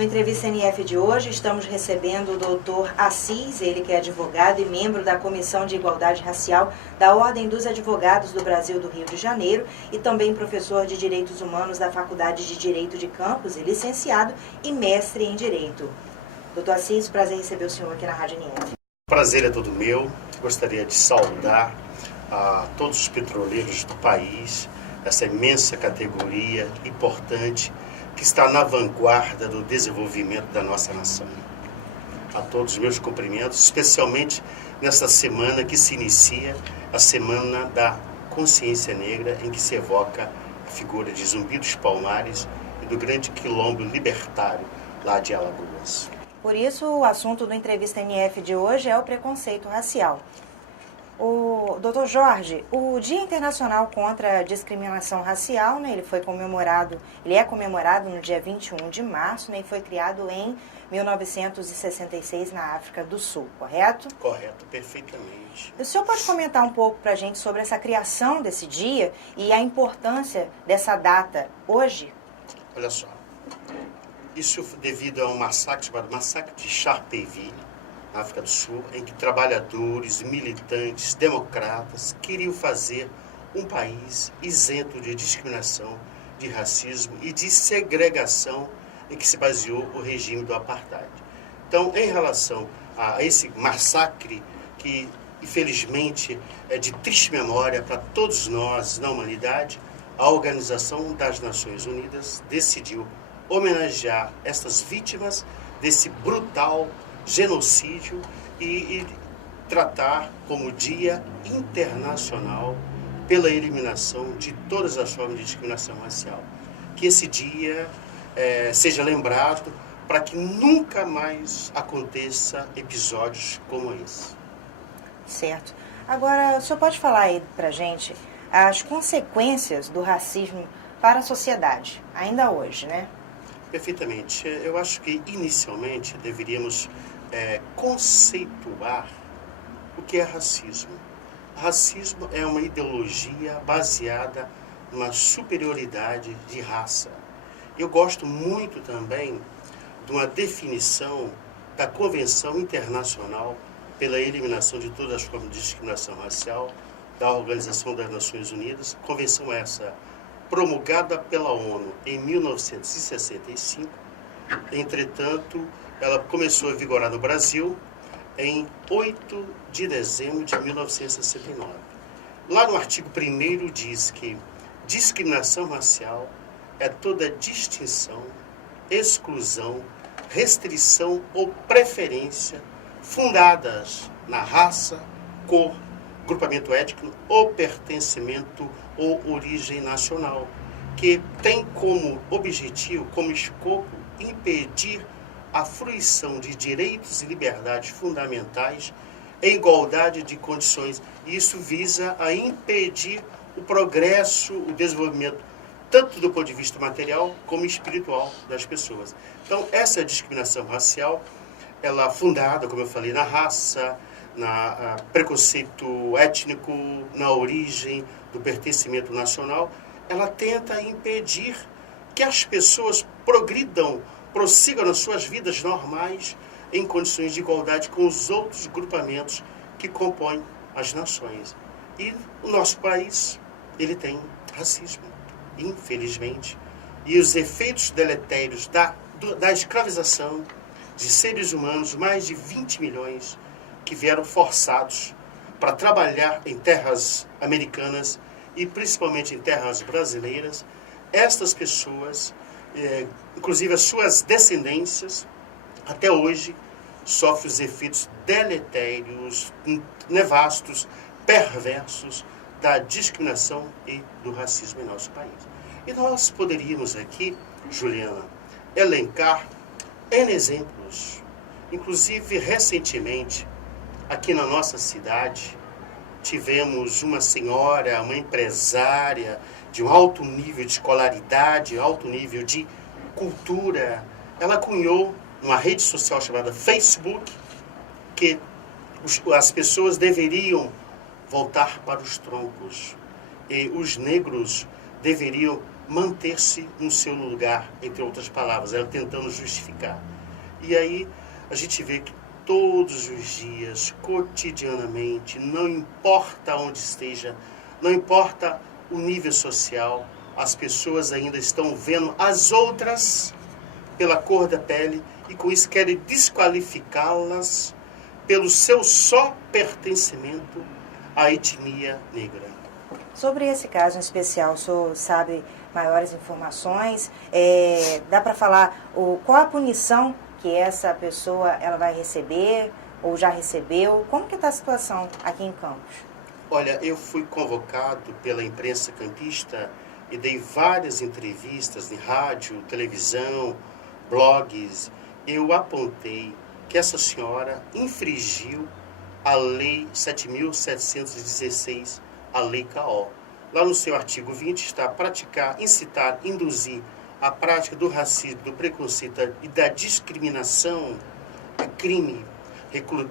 No Entrevista NF de hoje, estamos recebendo o doutor Assis, ele que é advogado e membro da Comissão de Igualdade Racial da Ordem dos Advogados do Brasil do Rio de Janeiro e também professor de Direitos Humanos da Faculdade de Direito de Campos e licenciado e mestre em Direito. Doutor Assis, prazer em receber o senhor aqui na Rádio NF. O prazer é todo meu. Gostaria de saudar a todos os petroleiros do país, essa imensa categoria importante que está na vanguarda do desenvolvimento da nossa nação. A todos os meus cumprimentos, especialmente nessa semana que se inicia, a Semana da Consciência Negra, em que se evoca a figura de Zumbi dos Palmares e do grande quilombo libertário lá de Alagoas. Por isso, o assunto do Entrevista NF de hoje é o preconceito racial. O doutor Jorge, o Dia Internacional contra a Discriminação Racial, né, ele é comemorado no dia 21 de março, né, e foi criado em 1966 na África do Sul, correto? Correto, perfeitamente. O senhor pode comentar um pouco para a gente sobre essa criação desse dia e a importância dessa data hoje? Olha só, isso devido a um massacre chamado Massacre de Sharpeville, na África do Sul, em que trabalhadores, militantes, democratas queriam fazer um país isento de discriminação, de racismo e de segregação em que se baseou o regime do apartheid. Então, em relação a esse massacre, que infelizmente é de triste memória para todos nós na humanidade, a Organização das Nações Unidas decidiu homenagear estas vítimas desse brutal genocídio e tratar como Dia Internacional pela eliminação de todas as formas de discriminação racial. Que esse dia seja lembrado para que nunca mais aconteça episódios como esse. Certo. Agora, o senhor pode falar aí para a gente as consequências do racismo para a sociedade, ainda hoje, né? Perfeitamente. Eu acho que, inicialmente, deveríamos conceituar o que é racismo. Racismo é uma ideologia baseada numa superioridade de raça. Eu gosto muito também de uma definição da Convenção Internacional pela Eliminação de todas as formas de discriminação racial da Organização das Nações Unidas, convenção essa promulgada pela ONU em 1965, entretanto, ela começou a vigorar no Brasil em 8 de dezembro de 1969. Lá no artigo 1º diz que discriminação racial é toda distinção, exclusão, restrição ou preferência fundadas na raça, cor, grupamento étnico ou pertencimento ou origem nacional, que tem como objetivo, como escopo, impedir a fruição de direitos e liberdades fundamentais em igualdade de condições. Isso visa a impedir o progresso, o desenvolvimento, tanto do ponto de vista material como espiritual das pessoas. Então, essa discriminação racial, ela é fundada, como eu falei, na raça, na preconceito étnico, na origem do pertencimento nacional, ela tenta impedir que as pessoas prossigam nas suas vidas normais em condições de igualdade com os outros grupamentos que compõem as nações. E o nosso país, ele tem racismo, infelizmente, e os efeitos deletérios da escravização de seres humanos, mais de 20 milhões, que vieram forçados para trabalhar em terras americanas e principalmente em terras brasileiras. Estas pessoas, inclusive as suas descendências, até hoje sofrem os efeitos deletérios, nefastos, perversos da discriminação e do racismo em nosso país. E nós poderíamos aqui, Juliana, elencar N exemplos. Inclusive, recentemente, aqui na nossa cidade, tivemos uma senhora, uma empresária de um alto nível de escolaridade, alto nível de cultura. Ela cunhou uma rede social chamada Facebook, que as pessoas deveriam voltar para os troncos. E os negros deveriam manter-se no seu lugar, entre outras palavras, ela tentando justificar. E aí a gente vê que todos os dias, cotidianamente, não importa onde esteja, não importa o nível social, as pessoas ainda estão vendo as outras pela cor da pele e com isso querem desqualificá-las pelo seu só pertencimento à etnia negra. Sobre esse caso em especial, o senhor sabe maiores informações? Dá para falar qual a punição que essa pessoa ela vai receber ou já recebeu? Como que está a situação aqui em Campos? Olha, eu fui convocado pela imprensa campista e dei várias entrevistas em rádio, televisão, blogs. Eu apontei que essa senhora infringiu a Lei 7.716, a Lei CAO. Lá no seu artigo 20 está praticar, incitar, induzir a prática do racismo, do preconceito e da discriminação é crime,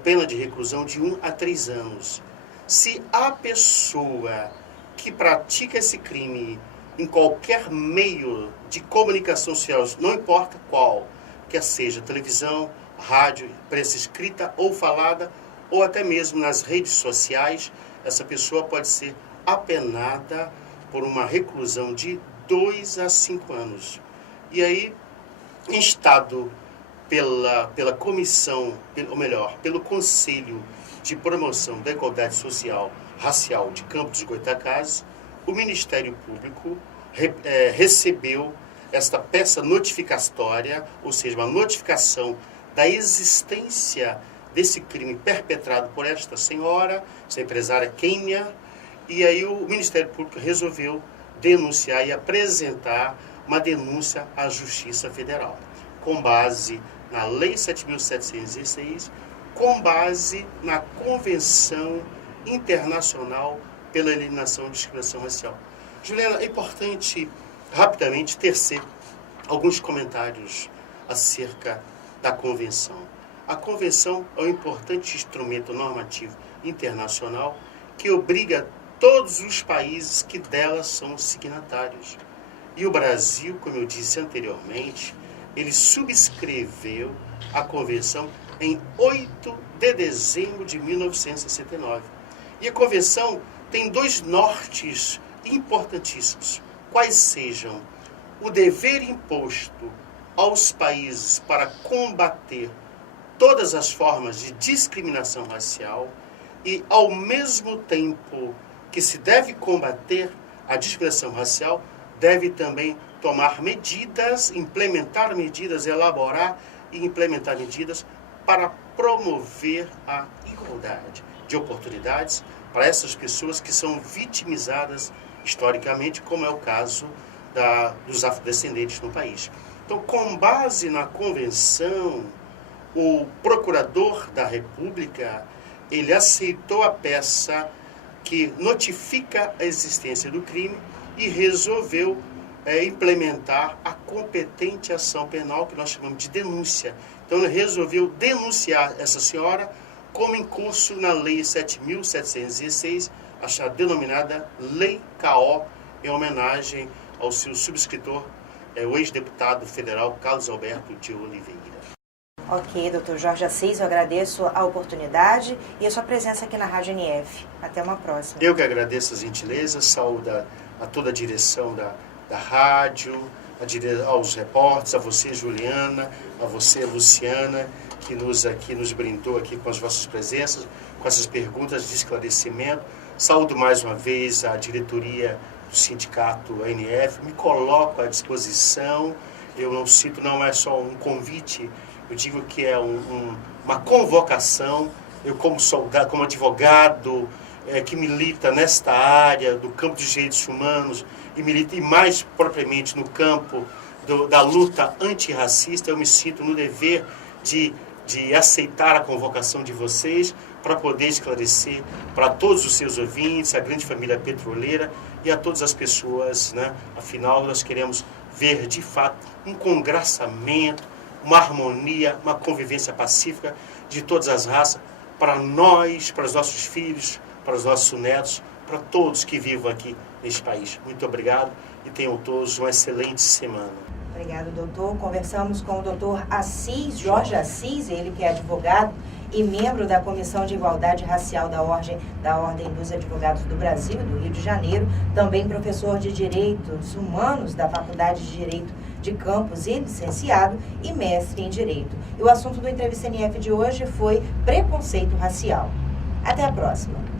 pena de reclusão de 1 a 3 anos. Se a pessoa que pratica esse crime em qualquer meio de comunicação social, não importa qual, quer seja televisão, rádio, imprensa escrita ou falada, ou até mesmo nas redes sociais, essa pessoa pode ser apenada por uma reclusão de 2 a 5 anos. E aí, instado pela comissão, ou melhor, pelo Conselho de Promoção da Igualdade Social Racial de Campos dos Goytacazes, o Ministério Público recebeu esta peça notificatória, ou seja, uma notificação da existência desse crime perpetrado por esta senhora, essa empresária Kênia, e aí o Ministério Público resolveu denunciar e apresentar uma denúncia à Justiça Federal, com base na Lei 7.716, com base na Convenção Internacional pela Eliminação da Discriminação Racial. Juliana, é importante rapidamente tecer alguns comentários acerca da Convenção. A Convenção é um importante instrumento normativo internacional que obriga todos os países que dela são signatários. E o Brasil, como eu disse anteriormente, ele subscreveu a Convenção em 8 de dezembro de 1969. E a Convenção tem 2 nortes importantíssimos, quais sejam o dever imposto aos países para combater todas as formas de discriminação racial e, ao mesmo tempo que se deve combater a discriminação racial, deve também tomar medidas, implementar medidas, elaborar e implementar medidas para promover a igualdade de oportunidades para essas pessoas que são vitimizadas historicamente, como é o caso dos afrodescendentes no país. Então, com base na Convenção, o Procurador da República, ele aceitou a peça que notifica a existência do crime e resolveu implementar a competente ação penal, que nós chamamos de denúncia. Então, ele resolveu denunciar essa senhora como em curso na Lei 7.716, a denominada Lei CAO, em homenagem ao seu subscritor, o ex-deputado federal Carlos Alberto de Oliveira. Ok, doutor Jorge Assis, eu agradeço a oportunidade e a sua presença aqui na Rádio NF. Até uma próxima. Eu que agradeço as gentilezas, saúdo a toda a direção da rádio, aos repórteres, a você, Juliana, a você, Luciana, que nos brindou aqui com as vossas presenças, com essas perguntas de esclarecimento. Saúdo mais uma vez a diretoria do Sindicato ANF, me coloco à disposição. Eu não cito, não é só um convite, eu digo que é uma convocação. Eu, como soldado, como advogado, que milita nesta área do campo dos direitos humanos e milita, e mais propriamente no campo da luta antirracista, eu me sinto no dever de aceitar a convocação de vocês para poder esclarecer para todos os seus ouvintes, a grande família petroleira e a todas as pessoas, né? Afinal, nós queremos ver, de fato, um congraçamento, uma harmonia, uma convivência pacífica de todas as raças, para nós, para os nossos filhos, para os nossos netos, para todos que vivam aqui neste país. Muito obrigado e tenham todos uma excelente semana. Obrigado, doutor. Conversamos com o doutor Jorge Assis, ele que é advogado e membro da Comissão de Igualdade Racial da Ordem dos Advogados do Brasil, do Rio de Janeiro, também professor de Direitos Humanos da Faculdade de Direito de Campos e licenciado e mestre em Direito. E o assunto do Entrevista NF de hoje foi preconceito racial. Até a próxima.